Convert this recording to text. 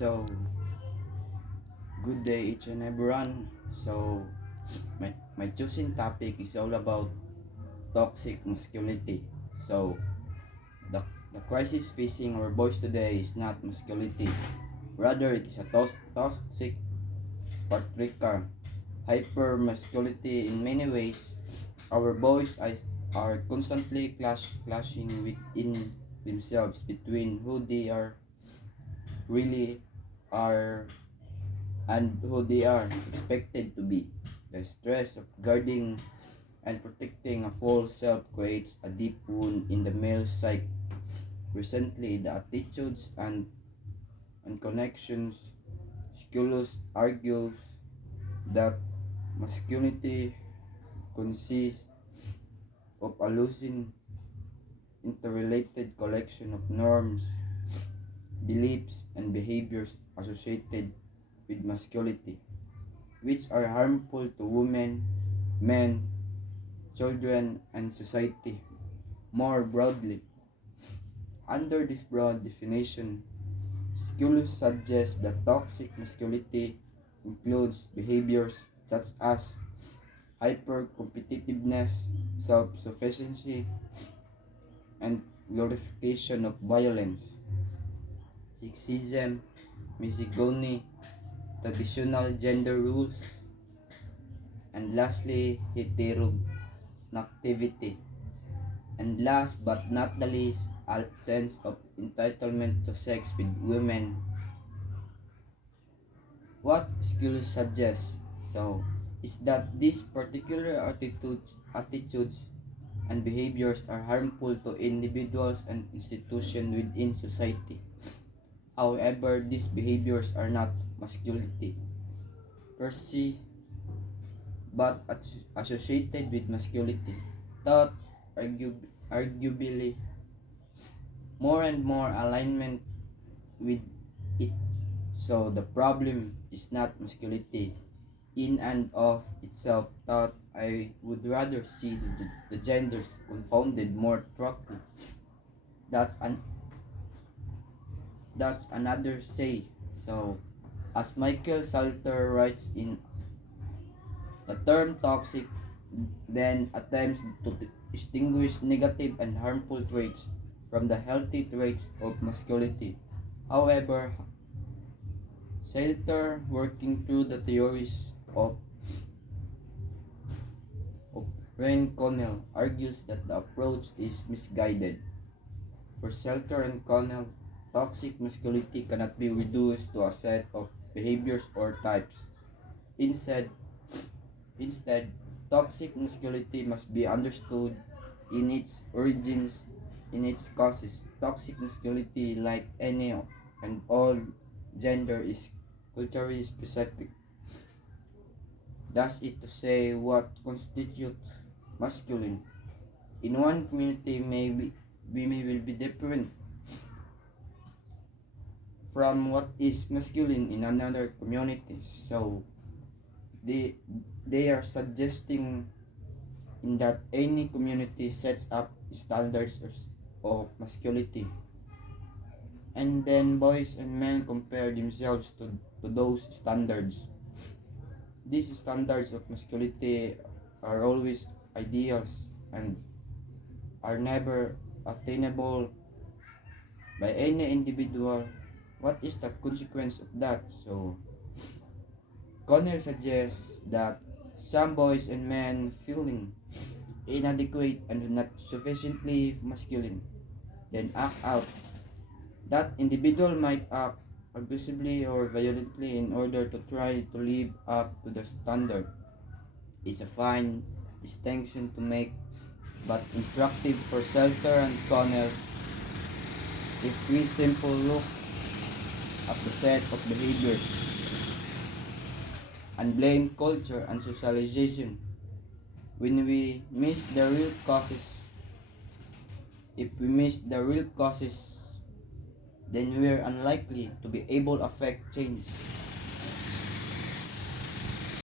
So, good day each and everyone. So, my choosing topic is all about toxic masculinity. So, the, the crisis facing our boys today is not masculinity. Rather, it is a toxic patriarchal hyper masculinity in many ways. Our boys are constantly clashing within themselves between who they are really are and who they are expected to be. The stress of guarding and protecting a false self creates a deep wound in the male psyche. Recently, the attitudes and connections Sculus argues that masculinity consists of a losing interrelated collection of norms, beliefs, and behaviors associated with masculinity, which are harmful to women, men, children, and society more broadly. Under this broad definition, Sculus suggests that toxic masculinity includes behaviors such as hyper-competitiveness, self-sufficiency, and glorification of violence, sexism, misogyny, traditional gender rules, and lastly, heteronormativity. And last but not the least, a sense of entitlement to sex with women. What skills suggest so is that these particular attitudes and behaviors are harmful to individuals and institutions within society. However, these behaviors are not masculinity per se, but associated with masculinity. Thought arguably more and more alignment with it. So the problem is not masculinity in and of itself. Thought I would rather see the genders confounded more thoroughly. That's an that's another say. So as Michael Salter writes in the term toxic then attempts to distinguish negative and harmful traits from the healthy traits of masculinity. However, Salter, working through the theories of Ren Connell, argues that the approach is misguided. For Salter and Connell, toxic masculinity cannot be reduced to a set of behaviors or types. Instead, Instead, toxic masculinity must be understood in its origins, in its causes. Toxic masculinity, like any and all gender, is culturally specific. Thus, it to say what constitutes masculine in one community will be different from what is masculine in another community. So they they are suggesting in that any community sets up standards of masculinity, and then boys and men compare themselves to those standards. These standards of masculinity are always ideals and are never attainable by any individual. What is the consequence of that? So Connell suggests that some boys and men feeling inadequate and not sufficiently masculine then act out. That individual might act aggressively or violently in order to try to live up to the standard. It's a fine distinction to make, but instructive for Seltzer and Connell if we simply look at the set of behaviors and blame culture and socialization when we miss the real causes. If we miss the real causes, then we are unlikely to be able to affect change.